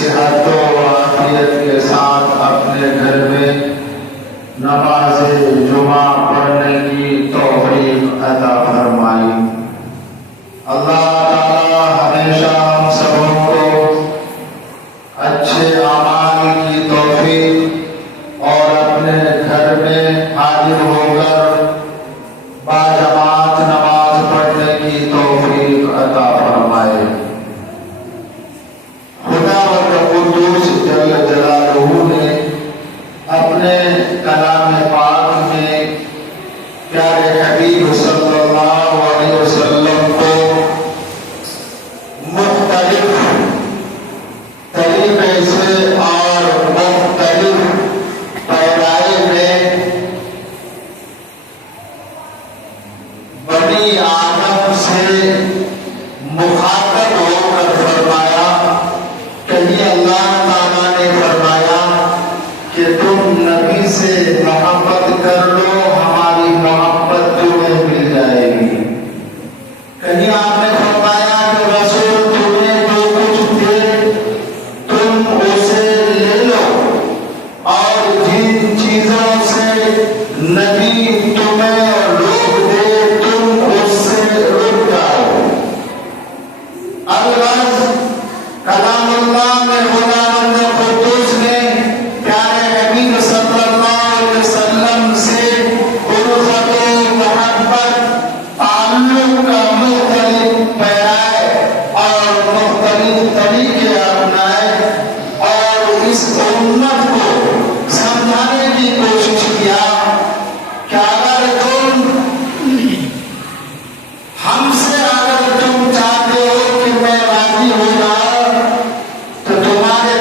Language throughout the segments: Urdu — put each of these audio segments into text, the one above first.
صحت و عافیت کے ساتھ اپنے گھر میں نماز جمعہ پڑھنے کی توفیق عطا فرمائی۔ اللہ تعالی ہمیشہ ہم سبوں کو اچھے اعمال کی توفیق اور اپنے گھر میں حاضر ہو کر باجماعت نماز پڑھنے کی توفیق عطا فرمائے۔ خداوند قدوس جل جلالہ نے اپنے کلام پاک میں پیارے حبیب صلی اللہ علیہ وسلم کو مختلف طریقے سے اور مختلف پیرائے میں بنی آدم سے مخاطب ہو کر فرمایا، کہیں اللہ تعالیٰ نے فرمایا کہ تم نبی سے محبت کر لو، ہماری محبت تمہیں مل جائے گی۔ کہیں آپ نے فرمایا کہ رسول تمہیں جو کچھ دے تم اسے لے لو، اور جن چیزوں سے نبی تمہیں روک دے تم اس سے رک جاؤ۔ الغرض کلام اللہ میں خداوند قدوس نے پیارے حبیب صلی اللہ علیہ وسلم سے الفت و محبت تعلق کا مختلف پیرائے اور مختلف طریقے اپنائے اور اس امت کو سمجھانے کی کوشش کیا کہ اگر تم ہم سے اگر تم چاہتے ہو کہ میں راضی ہو جاؤں تو تمہارے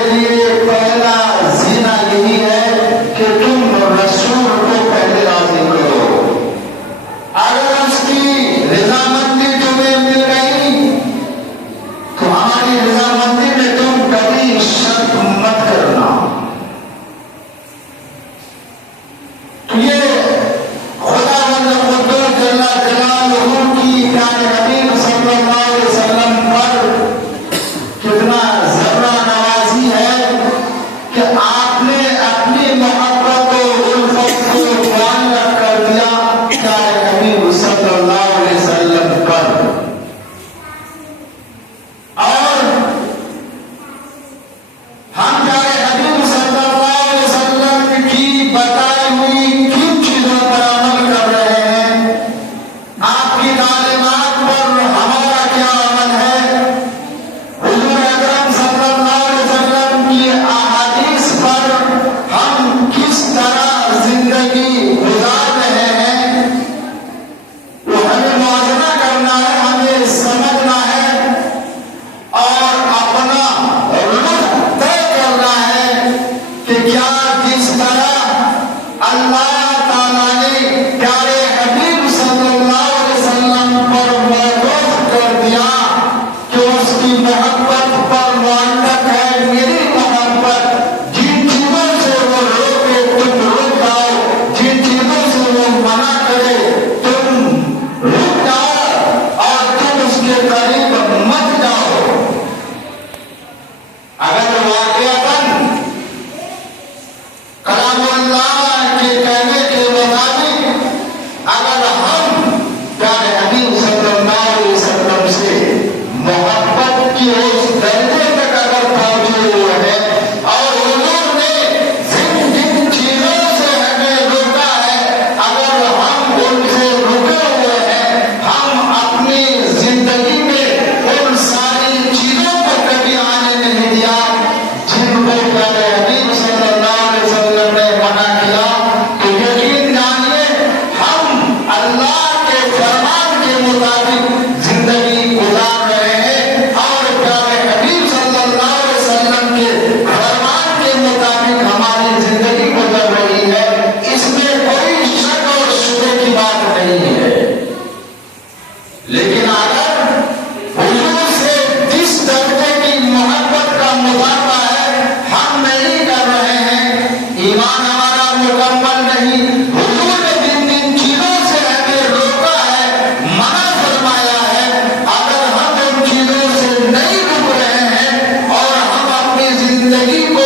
زندگی کو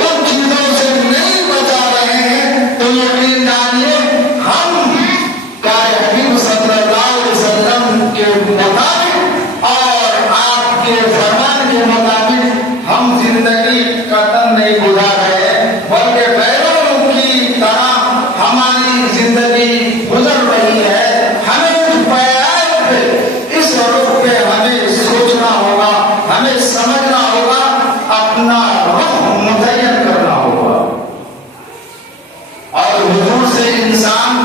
ان چیزوں سے نہیں بچا رہے ہیں تو یقین جانیے ہم پیارے حبیب صلی اللہ علیہ وسلم کے مطابق اور آپ کے فرمان کے مطابق ہم زندگی قدم نہیں گزار رہے ہیں، بلکہ غیروں کی طرح ہماری زندگی گزر رہی ہے۔ ہمیں اس بیان پہ، اس رخ پہ ہمیں سوچنا ہوگا، ہمیں سمجھنا ہوگا، اپنا رخ متعین کرنا ہوگا۔ اور حضور سے انسان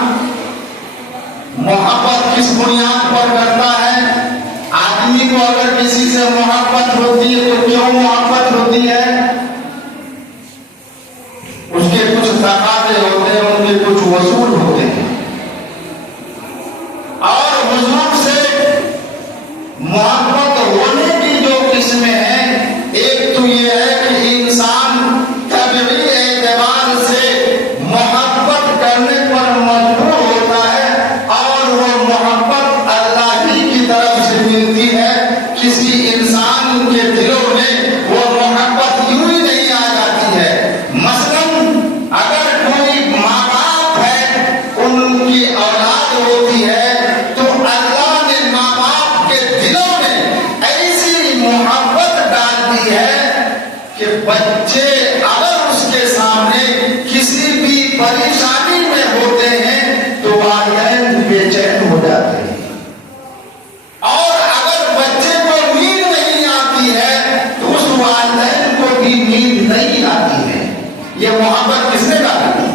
محبت کس بنیاد پر کرتا ہے؟ آدمی کو اگر کسی سے محبت ہوتی ہے تو کیوں محبت ہوتی ہے؟ اس کے کچھ تقاضے ہوتے ہیں، ان کے کچھ وصول ہوتے ہیں، اور حضور سے محبت ہونے کی جو قسمیں ہیں، ایک تو یہ ہے کہ انسان طبعی اعتبار سے محبت کرنے پر مجبور ہوتا ہے، اور وہ محبت اللہ ہی کی طرف سے ملتی ہے۔ کسی انسان کے دلوں میں وہ محبت یوں ہی نہیں آ جاتی ہے۔ مثلاً اگر کوئی ماں باپ ہے، ان کی اولاد ہوتی ہے، تو اللہ نے ماں باپ کے دلوں میں ایسی محبت ڈال دی ہے کہ بچے اگر اس کے سامنے کسی بھی پریشانی میں ہوتے ہیں تو والدین بے چین ہو جاتے ہیں، اور اگر بچے کو نیند نہیں آتی ہے تو اس والدین کو بھی نیند نہیں آتی ہے۔ یہ محبت کس نے ڈالی؟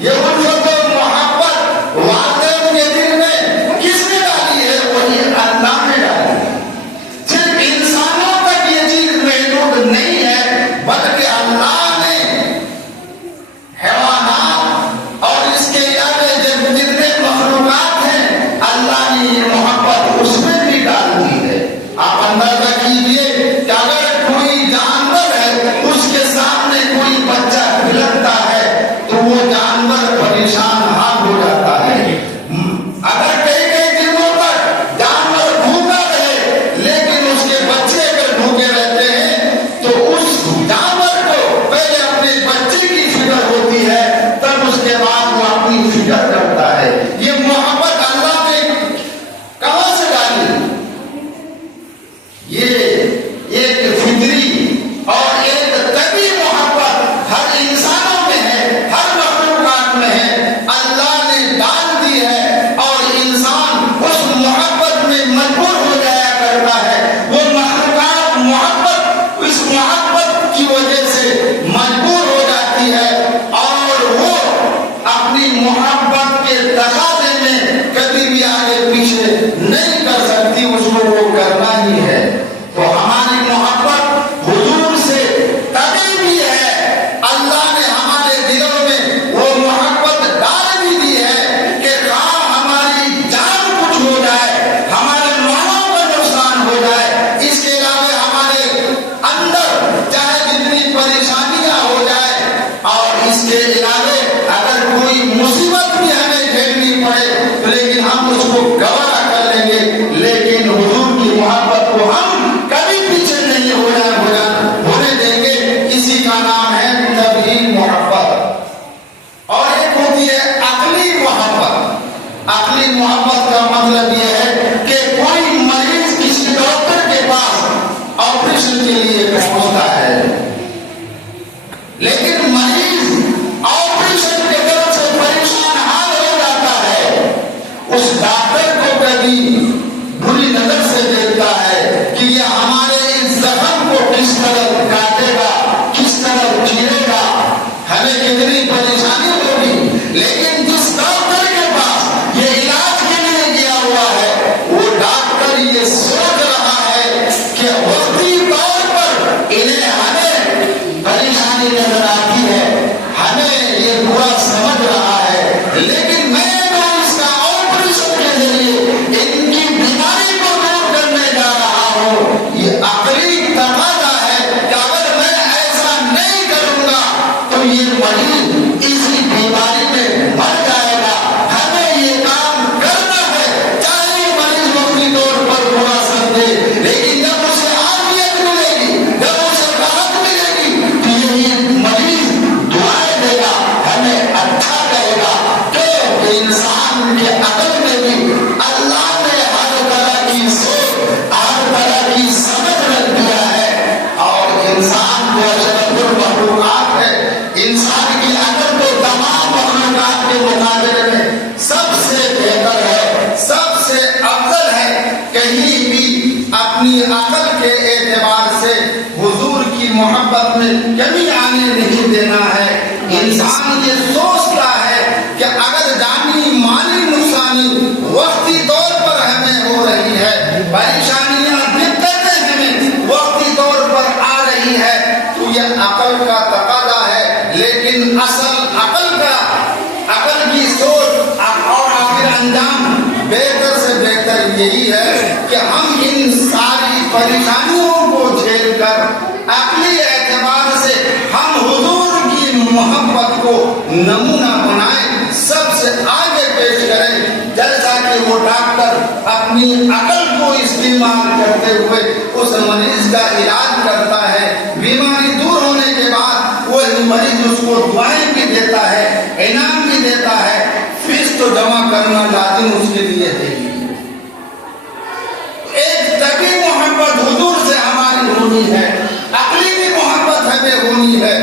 یہ الفت و محبت والدین کے دل میں کس نے ڈالی ہے؟ وہی اللہ نے ڈالی ہے۔ صرف انسانوں تک یہ چیز محدود نہیں ہے، بلکہ اللہ نے حیوانات اور اس کے علاوہ جتنے مخلوقات ہیں، اللہ نے یہ محبت اس میں بھی ڈال دی ہے۔ آپ اندازہ کیجئے کہ اگر کوئی جانور ہے، اس کے سامنے کوئی بچہ بلکتا ہے تو وہ جانور پریشان حال ہو جاتا ہے۔ اگر کئی دنوں تک جانور بھوکا رہے لیکن اس کے بچے اگر بھوکے رہتے ہیں تو اس جانور کو پہلے اپنے بچے کی فکر ہوتی ہے، تب اس کے بعد وہ اپنی فکر کرتا ہے۔ یہ محبت اللہ نے کہاں سے ڈالی؟ یہ ایک فطری اور ایک طبعی محبت ہر انسانوں میں ہے، ہر مخلوقات میں ہے، اللہ نے ڈال دی ہے، اور انسان اس محبت میں مجبور ہو جایا کرتا ہے۔ وہ مخلوقات اس محبت کی وجہ سے مجبور ہو جاتی ہے، اور وہ اپنی محبت کے تقاضے میں کبھی بھی آگے پیچھے نہیں کر سکتی، اس کو وہ کرنا ہی ہے۔ تو ہماری محبت حضور سے طبعی بھی ہے، اللہ نے ہمارے دلوں میں وہ محبت ڈال بھی دی ہے کہ خواہ ہماری جان کچھ ہو جائے، ہمارے مالوں کا نقصان ہو جائے، اس کے علاوہ ہمارے اندر چاہے جتنی پریشانیاں ہو جائے، اور اس کے علاوہ اگر کوئی مصیبت بھی ہمیں جھیلنی پڑے لیکن ہم اس کو گوارا کر لیں گے، لیکن حضور کی محبت کو ہم کبھی پیچھے نہیں ہونے دیں گے۔ اسی کا نام ہے طبعی محبت۔ اور ایک ہوتی ہے عقلی محبت۔ عقلی محبت کا مطلب یہ ہے کہ کوئی مریض کسی ڈاکٹر کے پاس آپریشن کے لیے پہنچتا ہے، لیکن مریض آپریشن کے درد سے پریشان حال ہو جاتا ہے، اس ڈاکٹر کو کبھی بری نظر سے دیکھتا ہے کہ یہ ہمارے اس زخم کو کس طرح کاٹے گا، کس طرح چیرے گا، ہمیں کتنی پریشانی ہوگی، لیکن جس ڈاکٹر کے پاس یہ علاج کے لیے گیا ہوا ہے، وہ ڈاکٹر یہ سوچ رہا ہے کہ وقتی طور پر انہیں ہمیں پریشانی نظر آتی ہے، ہمیں یہ برا سمجھ رہا ہے، لیکن میں تو اس کا آپریشن کے ذریعے ان کی بیماری کو دور کرنے جا رہا ہوں۔ یہ عقلی تقاضا ہے کہ اگر میں ایسا نہیں کروں گا تو یہ مریض اسی بیماری میں مر محبت میں کمی آنے نہیں دینا ہے۔ انسان یہ سوچتا ہے کہ اگر جانی مالی نقصانی وقتی طور پر ہمیں ہو رہی ہے، پریشانیاں دقتیں ہمیں وقتی طور پر آ رہی ہے، تو یہ عقل کا تقاضا ہے، لیکن اصل عقل کی سوچ اور آخر انجام بہتر سے بہتر یہی ہے کہ ہم ان ساری پریشانیوں کو جھیل کر عقلی اعتبار سے ہم حضور کی محبت کو نمونہ بنائیں، سب سے آگے پیش کریں، جیسا کہ وہ ڈاکٹر اپنی عقل کو استعمال کرتے ہوئے اس مریض کا علاج کرتا ہے، بیماری دور ہونے کے بعد وہ مریض اس کو دعائیں بھی دیتا ہے، انعام بھی دیتا ہے، فیس تو جمع کرنا لازم اس کے لیے ہے۔ ایک طبی محبت حضور سے ہماری ہونی ہے، عقلی بھی محبت ہمیں ہونی ہے،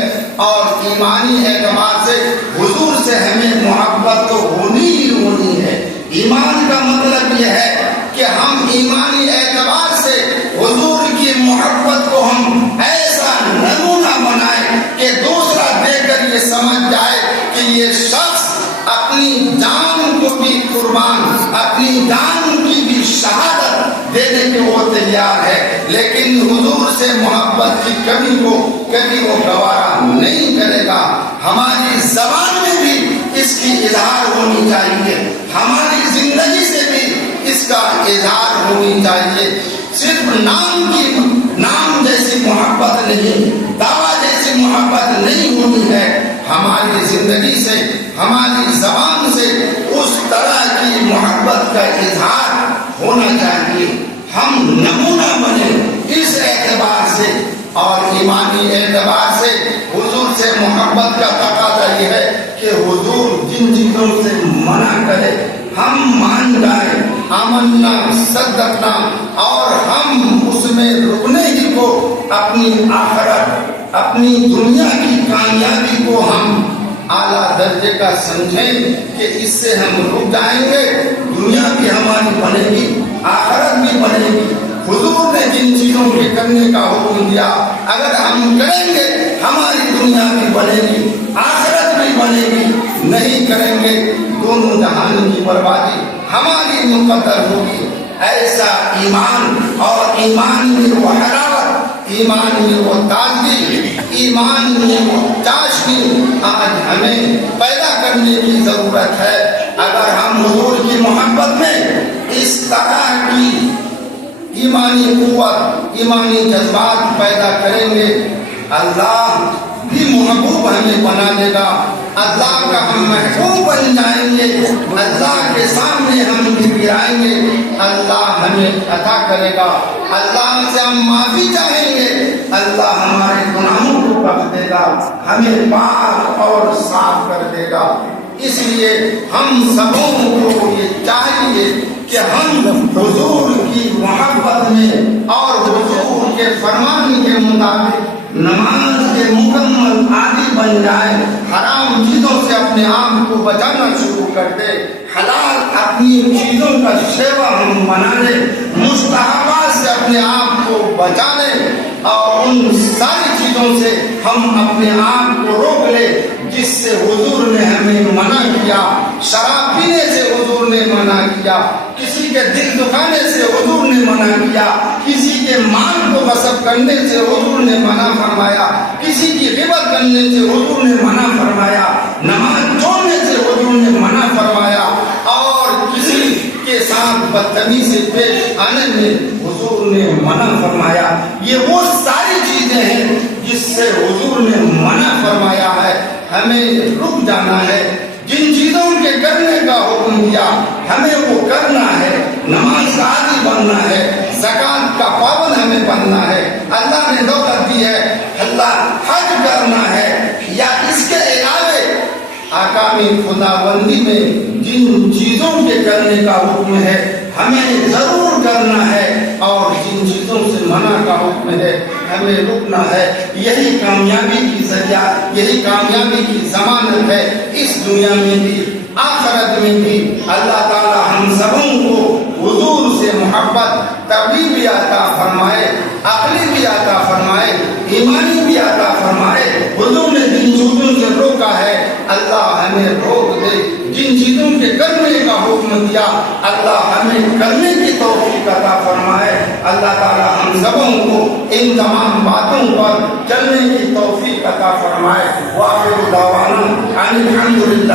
اور ایمانی اعتبار سے حضور سے ہمیں محبت تو ہونی ہی ہونی ہے۔ ایمان کا مطلب یہ ہے کہ ہم ایمانی اعتبار سے حضور کی محبت کو ہم ایسا نمونہ بنائیں کہ دوسرا دیکھ کر یہ سمجھ جائے کہ یہ شخص اپنی جان کو بھی قربان، اپنی جان کی بھی شہادت دینے کے وہ تیار ہے، لیکن حضور سے محبت کی کمی کو کبھی وہ گوارا نہیں کرے گا۔ ہماری زبان میں بھی اس کی اظہار ہونی چاہیے، ہماری زندگی سے بھی اس کا اظہار ہونی چاہیے۔ صرف نام جیسی محبت نہیں، دعویٰ جیسی محبت نہیں ہونی ہے، ہماری زندگی سے، ہماری زبان سے اس طرح کی محبت کا اظہار ہونا چاہیے۔ ہم نمونہ بنے اس اعتبار سے، اور ایمانی اعتبار سے حضور سے محبت کا تقاضا یہ ہے کہ حضور جن چیزوں سے منع کرے ہم مان جائیں، آمنا صدقنا، اور ہم اس میں رکنے ہی کو اپنی آخرت، اپنی دنیا کی کامیابی کو ہم اعلیٰ درجے کا سمجھیں کہ اس سے ہم رک جائیں گے، دنیا بھی ہماری بنے گی، آخرت بھی بنے گی۔ حضور نے جن چیزوں کے کرنے کا حکم دیا اگر ہم کریں گے ہماری دنیا بھی بنے گی، آخرت بھی بنے گی، نہیں کریں گے دونوں جہان کی بربادی ہماری مقدر ہوگی۔ ایسا ایمان، اور ایمان میں وہ حلاوت، ایمان میں وہ تازگی، ایمان میں وہ چاشنی آج ہمیں پیدا کرنے کی ضرورت ہے۔ اگر ہم حضور کی محبت میں اس طرح کی ایمانی قوت، ایمانی جذبات پیدا کریں گے، اللہ بھی محبوب ہمیں بنا دے گا، اللہ کا ہم محبوب بن جائیں گے، اللہ کے سامنے ہم گڑگڑائیں گے، اللہ ہمیں عطا کرے گا، اللہ سے ہم معافی چاہیں گے، اللہ ہمارے گناہوں کو بخش دے گا، ہمیں پاک اور صاف کر دے گا۔ اس لیے ہم سبوں کو یہ چاہیے کہ ہم حضور کی محبت میں اور حضور کے فرمان کے مطابق نماز کے مکمل عادی بن جائے، حرام چیزوں سے اپنے آپ کو بچانا شروع کر دے، حلال اپنی چیزوں کا سیوا ہم بنا لیں، مستحبات سے اپنے آپ کو بچا لیں، اور ان ساری چیزوں سے ہم اپنے آپ کو روک لیں جس سے حضور نے ہمیں منع کیا۔ شراب پینے سے حضور نے منع کیا، کسی کے دل دکھانے سے حضور نے منع کیا، کسی کے مال کو غصب کرنے سے حضور نے منع فرمایا، کسی کی غیبت کرنے سے حضور نے منع فرمایا، نماز چھوڑنے سے حضور نے منع فرمایا، اور کسی کے ساتھ بدتمیزی سے پیش آنے میں حضور نے منع فرمایا۔ یہ وہ ساری چیزیں ہیں جس سے حضور نے منع فرمایا ہے، ہمیں رک جانا ہے۔ جن چیزوں کے کرنے کا حکم دیا ہمیں وہ کرنا ہے، نماز کا عادی بننا ہے، زکات کا پابند ہمیں بننا ہے، اللہ نے دولت دی ہے اللہ حج کرنا ہے، یا اس کے علاوہ احکام خداوندی میں جن چیزوں کے کرنے کا حکم ہے ہمیں ضرور کرنا ہے، اور جن چیزوں سے منع کا حکم ہے ہمیں رکنا ہے۔ یہی کامیابی کی ذریعہ، یہی کامیابی کی ضمانت ہے، اس دنیا میں بھی آخرت میں بھی۔ اللہ تعالی ہم سبوں کو حضور سے محبت طبی بھی عطا فرمائے، عقلی بھی عطا فرمائے، ایمانی بھی عطا فرمائے۔ حضور نے جن چیزوں سے روکا ہے اللہ ہمیں روک دے، جن چیزوں کے کرنے کا حکم دیا اللہ ہمیں کرنے کی توفیق عطا فرمائے۔ اللہ تعالی ہم سبوں کو ان تمام باتوں پر چلنے کی توفیق عطا فرمائے۔ وآخر دعوانا ان الحمد للہ